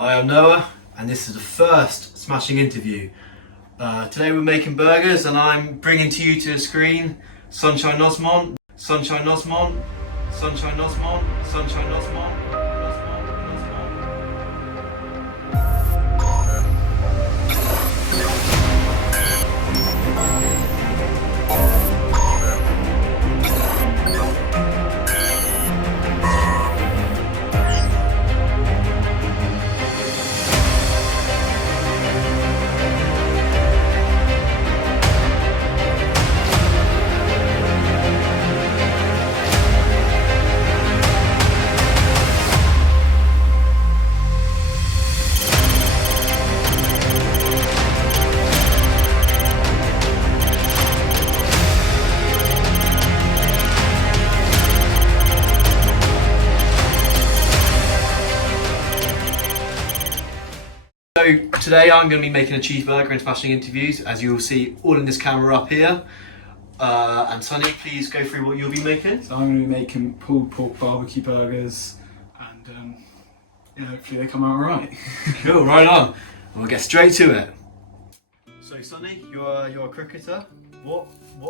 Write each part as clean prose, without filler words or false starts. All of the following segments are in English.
Hi, I'm Noah, and this is the first Smashing interview. Today we're making burgers, and I'm bringing to you to the screen Sunshine Osmond, Sunshine Osmond, Sunshine Osmond, Sunshine Osmond. So today I'm going to be making a cheeseburger and smashing interviews, as you will see all in this camera up here. And Sonny, please go through what you'll be making. So I'm going to be making pulled pork barbecue burgers, and hopefully they come out right. Cool, right on. We'll get straight to it. So Sonny, you're a cricketer. What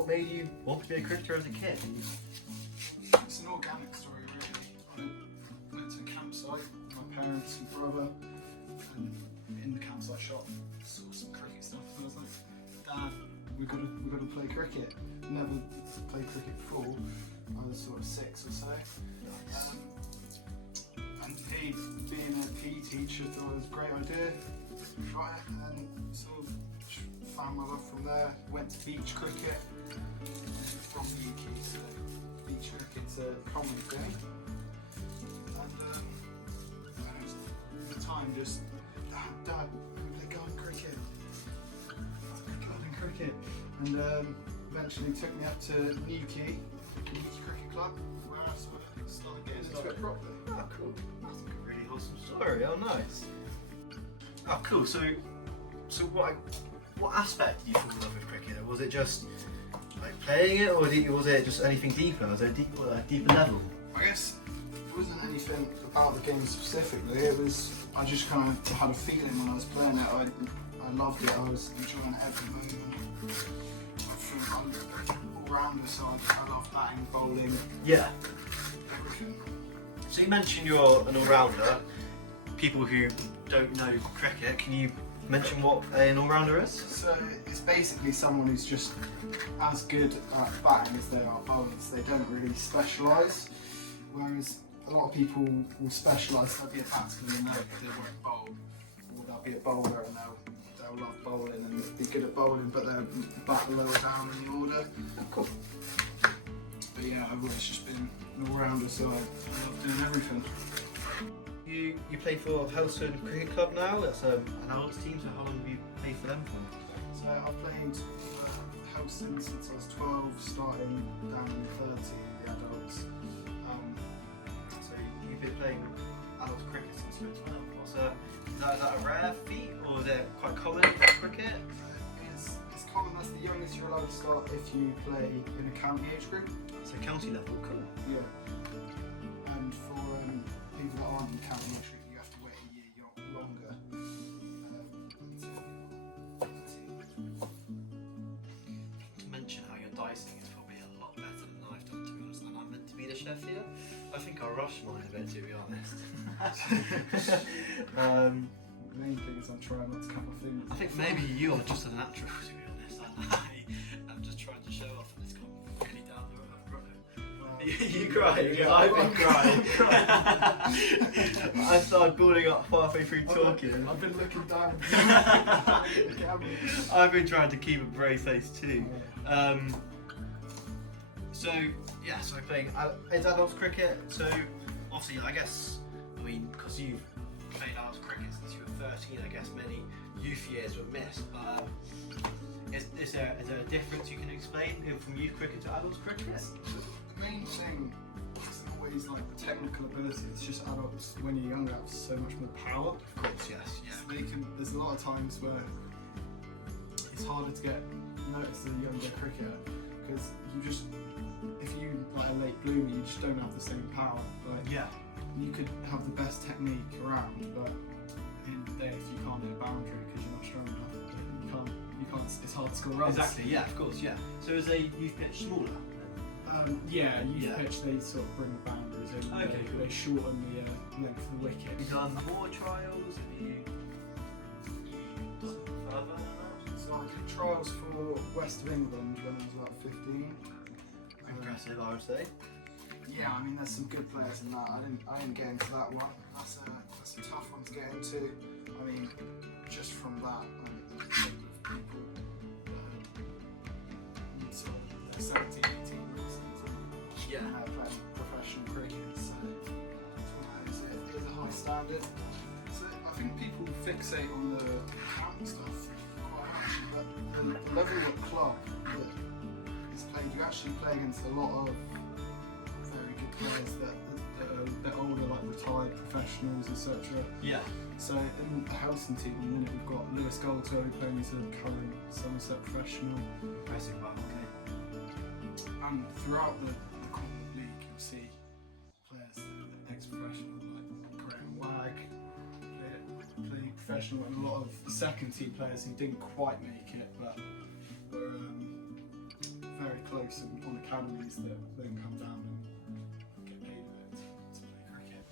made you want to be a cricketer as a kid? It's an organic story, really. I went to a campsite with my parents and brother, and in the campsite shop saw some cricket stuff, and I was like, Dad, we've got to play cricket. Never played cricket before. I was sort of 6 or so. And he, being a PE teacher, thought it was a great idea. Tried it, and then sort of found my love from there. Went to beach cricket. From the UK, so beach cricket's a common thing. And at the time, just Dad, we play garden cricket. And eventually took me up to Newquay Cricket Club, where I sort of started getting into it properly. Oh, cool. That's a really awesome story. Oh, nice. Oh, cool. So what aspect did you fall in love with cricket? Was it just like playing it, or was it just anything deeper? Was it a deeper level? I guess it wasn't anything about the game specifically. It was, I just kind of had a feeling when I was playing it. I loved it. I was enjoying every moment. I'm all-rounder, so I love batting, bowling, Yeah. everything. So you mentioned you're an all-rounder. People who don't know cricket, can you mention what an all-rounder is? So it's basically someone who's just as good at batting as they are bowling. So they don't really specialise. Whereas a lot of people will specialise. They'll be a batsman and they won't bowl, or they'll be a bowler and they'll love bowling and be good at bowling, but they're back lower down in the order. Cool. But yeah, I've always just been an all-rounder, so I love doing everything. You play for Helston Cricket Club now. That's an adults team. So how long have you played for them for? So I've played Helston since I was 12, starting down in 30, the adults. So you've been playing adult cricket since you were 12. Is that a rare feat, or is it quite common in cricket? It's common. That's the youngest you're allowed to start if you play in a county age group. So county level, cool. Yeah. And for people that aren't in county age group, you have to wait a year longer. To mention how your dicing is probably a lot better than I've done, to be honest, and I'm meant to be the chef here. I think I rushed mine a bit, to be honest. The main thing is I'm trying not to cut my fingers. I think maybe you're just a natural, to be honest. I'm just trying to show off, and it's gone really down the road. You crying? Yeah, I've been crying. I started building up halfway through talking. I've been looking down at the camera. I've been trying to keep a brave face too. So we're playing adults cricket. So obviously, because you've played adults cricket since you were 13, I guess many youth years were missed. But is there a difference you can explain from youth cricket to adults cricket? The main thing isn't always like the technical ability. It's just adults when you're younger have so much more power. Of course, yes, yeah. So there's a lot of times where it's harder to get noticed as a younger cricketer because if you like a late bloomer, you just don't have the same power. Like, yeah. You could have the best technique around, but the end of the day, if you can't hit a boundary because you're not strong enough, you can't. It's hard to score runs. Exactly. Yeah. Of course. Yeah. So is a youth pitch smaller? Yeah, youth pitch, they sort of bring the boundaries in. Okay, cool. They shorten the length of the wicket. Have you done more trials? Have you done further than that? So I did trials for West of England when I was about 15. Impressive, I would say. Yeah, I mean there's some good players in that. I didn't get into that one. That's a tough one to get into. I mean, just from that, I think of people sort of 17, 18 years Yeah. playing professional cricket. So it's a high standard. So I think people fixate on the camp stuff quite much, but the level of club that is played, you actually play against a lot of very good players that are a bit older, like retired professionals, etc. Yeah. So in the Helston team, at the minute we've got Lewis Goldtoe playing as a current Somerset professional. Impressive, wow, okay. And throughout the Cornwall League, you'll see players that are ex-professional, like Graham Wagg, playing professional, and a lot of second team players who didn't quite make it, but were very close on academies that then come down and get paid a bit to play cricket.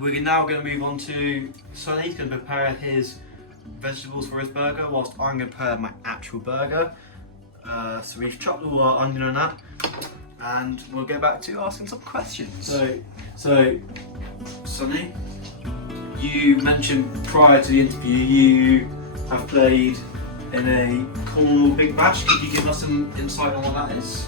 We're now going to move on to Sonny. He's going to prepare his vegetables for his burger, whilst I'm going to prepare my actual burger. So we've chopped all our onion and that, and we'll get back to asking some questions. So Sonny, you mentioned prior to the interview you have played in a Cornwall Big Bash. Could you give us some insight on what that is?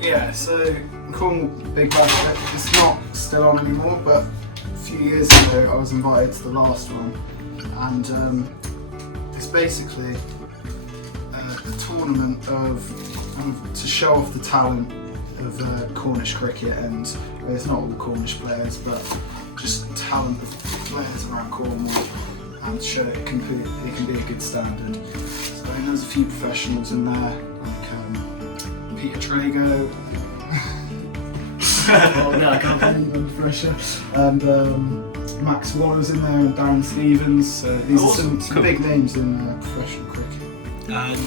Yeah, so Cornwall Big Bash, it's not still on anymore, but a few years ago I was invited to the last one, and it's basically a tournament to show off the talent of Cornish cricket, and it's not all Cornish players, but just talent of players around Cornwall, and show it can be a good standard. So I mean, there's a few professionals in there, like Peter Trago. Oh no, I can't believe under pressure. And Max Waller's in there, and Darren Stevens. So these are some Cool. big names in professional cricket. And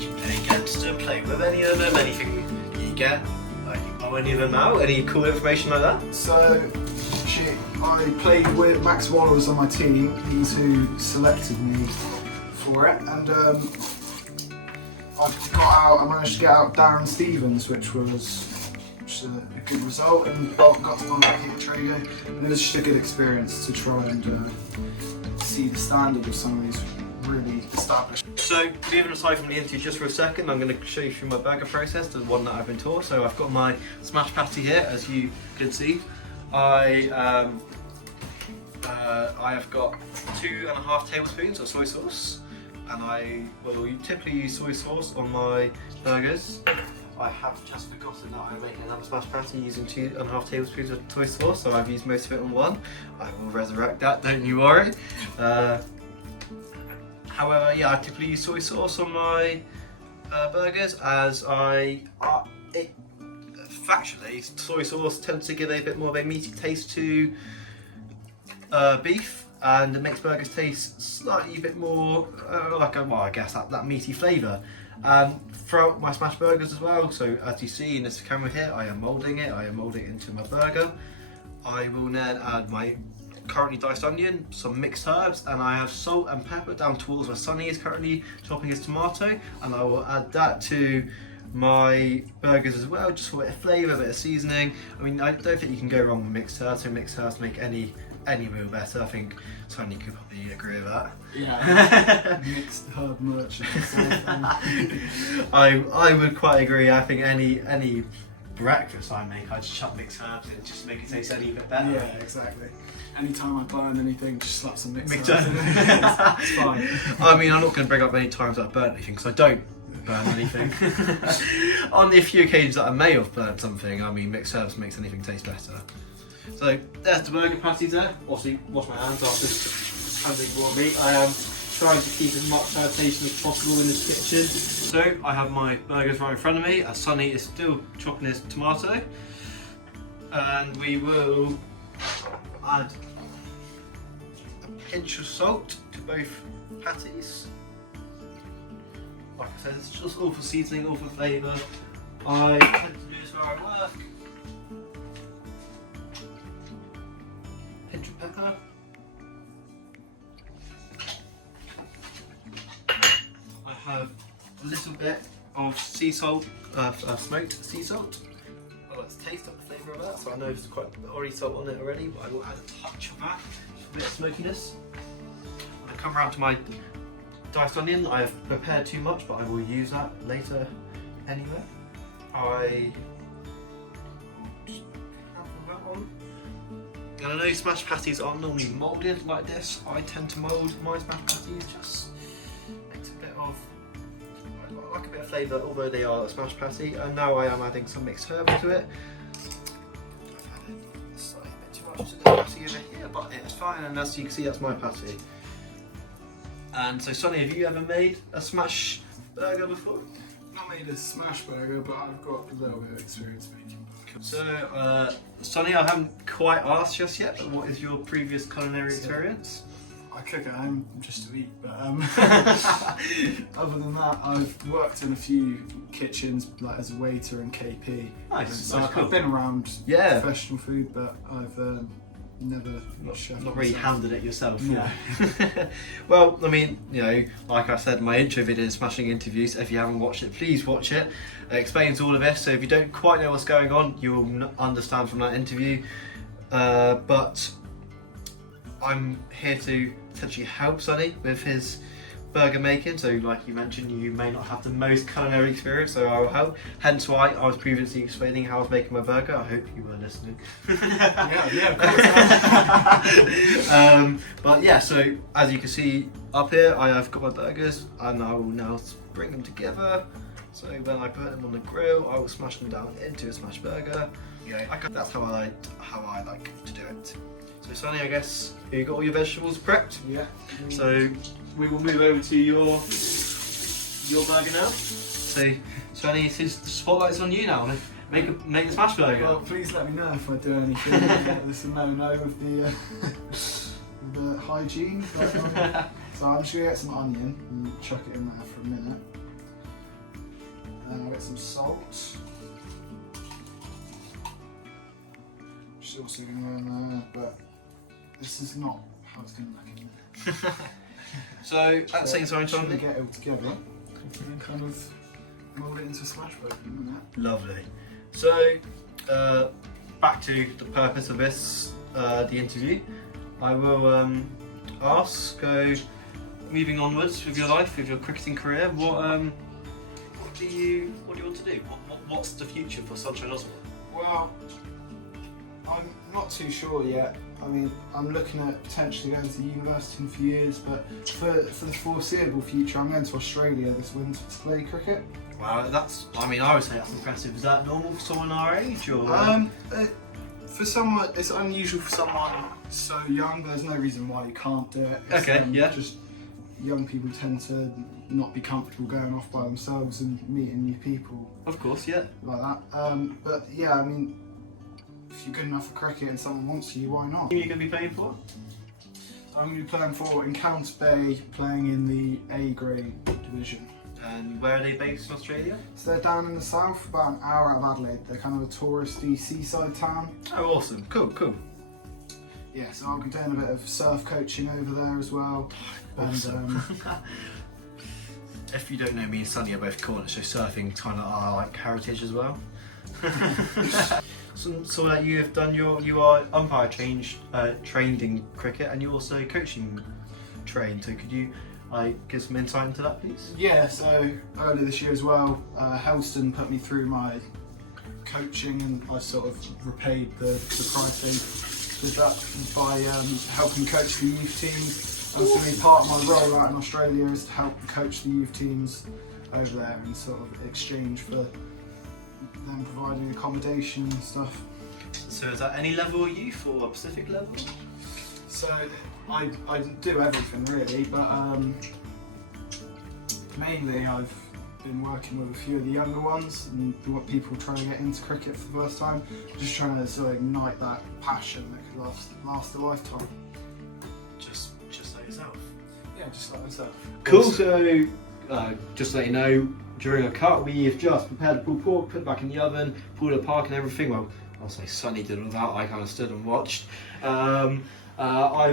you play against them, play with any of them, anything you get, like you know any of them out, any cool information like that? So I played with Max Waller was on my team. He's who selected me for it, and I managed to get out Darren Stevens, which was a good result, and got to find out Peter Trago, and it was just a good experience to try and see the standard of some of these really established. So, moving aside from the interview just for a second, I'm going to show you through my burger process, the one that I've been taught. So I've got my smash patty here, as you can see. I have got 2.5 tablespoons of soy sauce, and I will typically use soy sauce on my burgers. I have just forgotten that I'm making another smash patty using 2.5 tablespoons of soy sauce, so I've used most of it on one. I will resurrect that, don't you worry. However, yeah, I typically use soy sauce on my burgers, as factually, soy sauce tends to give a bit more of a meaty taste to beef, and it makes burgers taste slightly a bit more I guess that meaty flavour. Throughout my smash burgers as well, so as you see in this camera here, I am moulding it into my burger. I will then add my currently diced onion, some mixed herbs, and I have salt and pepper down towards where Sonny is currently chopping his tomato, and I will add that to my burgers as well, just for a bit of flavour, a bit of seasoning. I mean, I don't think you can go wrong with mixed herbs, so mixed herbs make any meal better. I think Sonny could probably agree with that. Yeah, mixed herb merchant. I would quite agree. I think any breakfast I make, I just chuck mixed herbs in, just to make it taste any bit better. Yeah, exactly. Anytime I burn anything, just slap some mixed Mixed herbs in herbs. it. It's fine. I mean, I'm not going to bring up any times I've burnt anything, because I don't burn anything. On the few occasions that I may have burnt something, I mean, mixed herbs makes anything taste better. So there's the burger patties there. Obviously, wash my hands after handling raw meat. I am trying to keep as much sanitation as possible in this kitchen. So I have my burgers right in front of me, as Sonny is still chopping his tomato, and we will add pinch of salt to both patties. Like I said, it's just all for seasoning, all for flavour. I tend to do this where I work. Pinch of pepper. I have a little bit of sea salt, smoked sea salt. I like to taste up the flavour of that, so I know there's quite already salt on it already, but I will add a touch of that, just a bit of smokiness. When I come around to my diced onion, I have prepared too much, but I will use that later anyway. I just have that on. And I know smashed patties aren't normally moulded like this. I tend to mould my smashed patties, just makes a bit of, I like a bit of flavour, although they are a smashed patty. And now I am adding some mixed herbs to it. I've added a slightly bit too much to the patty over here, but it's fine. And as you can see, that's my patty. And so, Sonny, have you ever made a smash burger before? Not made a smash burger, but I've got a little bit of experience making burgers. So, Sonny, I haven't quite asked just yet, but what is your previous culinary experience? I cook at home just to eat, but other than that, I've worked in a few kitchens, like as a waiter and KP. Nice. So Nice, cool. I've been around Yeah. professional food, but I've never Not really handled it yourself. Yeah. Well, I mean, you know, like I said, my intro video is Smashing Interviews. If you haven't watched it, please watch it. It explains all of this. So if you don't quite know what's going on, you will understand from that interview. But I'm here to essentially help Sonny with his burger making. So like you mentioned, you may not have the most culinary experience, so I will help. Hence why I was previously explaining how I was making my burger. I hope you were listening. yeah, of course. But yeah, so as you can see up here, I have got my burgers and I will now bring them together. So when I put them on the grill, I will smash them down into a smash burger. That's how I like to do it. So Sonny, I guess you got all your vegetables prepped. Yeah. So we will move over to your burger now. So Sonny, the spotlight's on you now. Make the smash burger. Well, please let me know if I do anything. There's a no-no with the hygiene. So I'm just gonna get some onion and chuck it in there for a minute. And I'll get some salt. Just also gonna go in there, but this is not how it's gonna look in there. So at the same time, I'm gonna Sonny. get it all together and kind of mould it into a smash burger in a minute. Lovely. So back to the purpose of this, the interview. I will ask, moving onwards with your life, with your cricketing career, what do you want to do? What's the future for Sunshine Osborne? Well, I'm not too sure yet. I mean, I'm looking at potentially going to university in a few years, but for the foreseeable future, I'm going to Australia this winter to play cricket. Wow, I would say that's impressive. Is that normal for someone our age, or? For someone, it's unusual for someone so young, but there's no reason why you can't do it. It's, Okay, yeah. Just young people tend to not be comfortable going off by themselves and meeting new people Of course, yeah. like that. But yeah, I mean, if you're good enough for cricket and someone wants you, why not? Who are you going to be playing for? I'm going to be playing for Encounter Bay, playing in the A grade division. And where are they based in Australia? So they're down in the south, about an hour out of Adelaide. They're kind of a touristy seaside town. Oh, awesome. Cool. Yeah, so I'll be doing a bit of surf coaching over there as well. Awesome. And If you don't know, me and Sunny are both Cornish, so surfing kind of our like heritage as well. So that you have done you are umpire trained in cricket, and you also coaching trained. So could you give some insight into that, please? yeah, so earlier this year as well, Helston put me through my coaching, and I sort of repaid the price they did that by helping coach the youth teams. That's going to be part of my role out in Australia, is to help coach the youth teams over there and sort of exchange for them providing accommodation and stuff. So is that any level youth or a Pacific level? So I do everything really, but mainly I've been working with a few of the younger ones and people trying to get into cricket for the first time, just trying to sort of ignite that passion that could last a lifetime. Just just like myself. Cool. So, just to let you know, during a cut, we've just prepared the pulled pork, put it back in the oven, pulled it apart and everything. Well, I'll say Sonny did all that. I kind of stood and watched. I've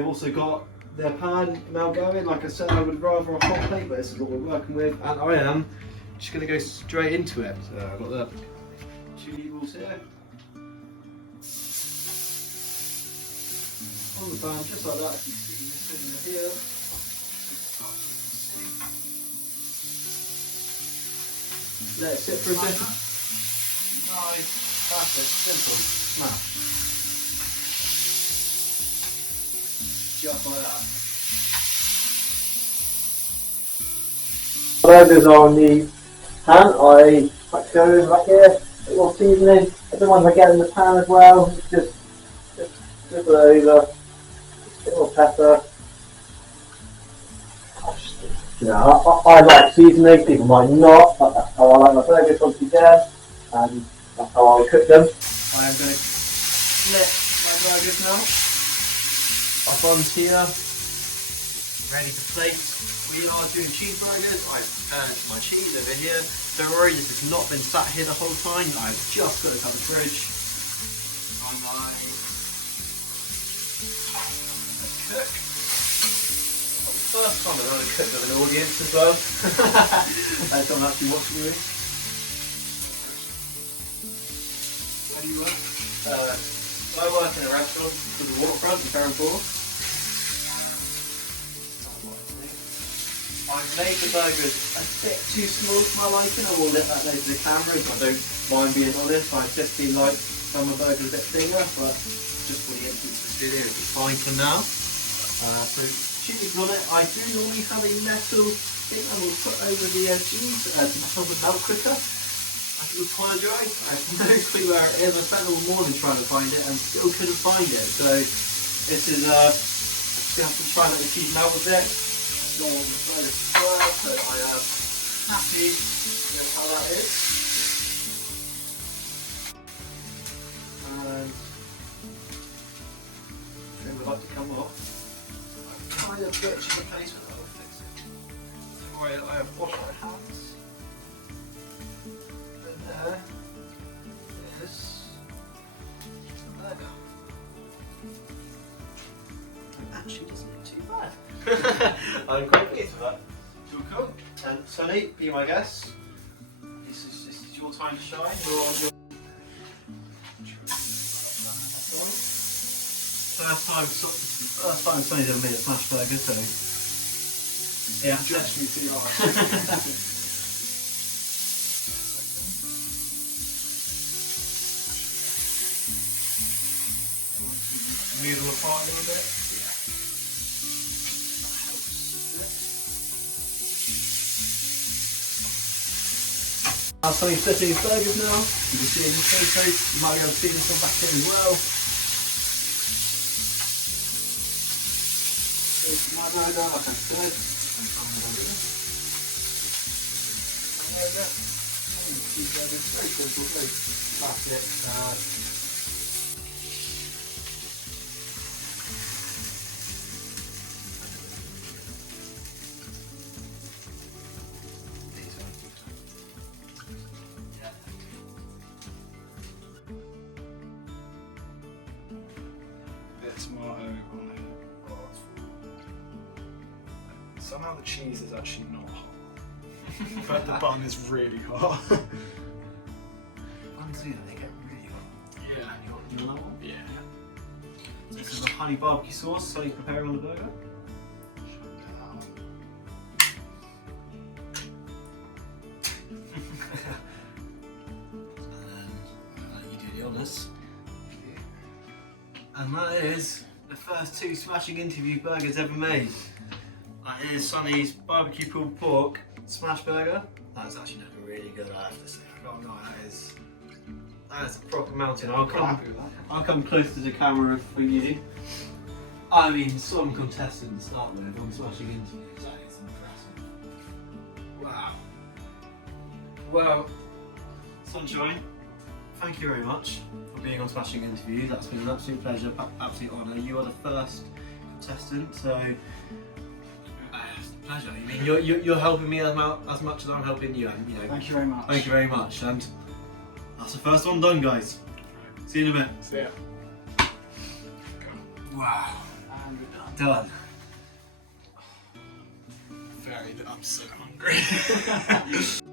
also got their pan now going. Like I said, I would rather a hot plate, but this is what we're working with, and I am just going to go straight into it. So I've got the chili balls here on the pan, just like that. You can see this in here. Let it sit for a second. Nice, perfect, simple, smash. Just like that. Burgers are on the pan. I like to go in right here, a bit more seasoning. I don't mind if I get in the pan as well. Just dribble it over, a bit more pepper. You know, I like seasoning, people might not, but that's how I like my burgers once again, and that's how I would cook them. I am going to flip my burgers now. Our buns here, ready to plate. We are doing cheeseburgers. I've prepared my cheese over here. Don't worry, this has not been sat here the whole time. I've just got it out of the fridge. Let's cook. First time I've ever cooked with an audience as well. Someone actually watching me. Where do you work? So I work in a restaurant called the Waterfront in Ferranport. I've made the burgers a bit too small for my liking. I will let that later to the camera if I don't mind being honest. I just feel like some of the burgers a bit bigger, but just for the entrance to the studio, it's fine for now. So chili's on it. I do normally have a metal thing I will put over the cheese to help with milk quicker. I do apologise. I have no clue where it is. I spent all morning trying to find it and still couldn't find it. So this is I'm just gonna have to try and let the cheese melt a bit. Go on the burger first, so I am happy with how that is. And it would like to come off. Kind of butcher the place with that will fix it. So I have washed my hands. And there is the burger. It actually doesn't look too bad. I'm quite pleased with that. Cool. And Sonny, be my guest. This is your time to shine. You're on your First time Sonny's ever made a smash burger, so yeah. Judge me too hard. Move them apart a little bit. Sonny's flipping his burgers now. You can see in the photo. You might be able to see this one back here as well. My burger, like I said. Very simple, very classic. Bit of tomato on it. Somehow the cheese is actually not hot. But the bun is really hot. Buns do that, they get really hot. Yeah. You want that one? Yeah. This is the honey barbecue sauce Sonny's preparing on the burger. And you do the honours. And that is the first 2 smashing interview burgers ever made. That is Sonny's barbecue pulled pork smash burger. That's actually looking really good, I have to say. Oh no, that is a proper mountain. I'll come close to the camera for you. I mean, some contestant to start with on smashing interviews. That is impressive. Wow. Well, Sunshine, thank you very much for being on Smashing Interview. That's been an absolute pleasure, absolute honour. You are the first contestant, so Pleasure. I mean, you're helping me as much as I'm helping you, and you know. Thank you very much. Thank you very much, and that's the first one done, guys. See you in a bit. See ya. Wow. And we're done. Done. I'm so hungry.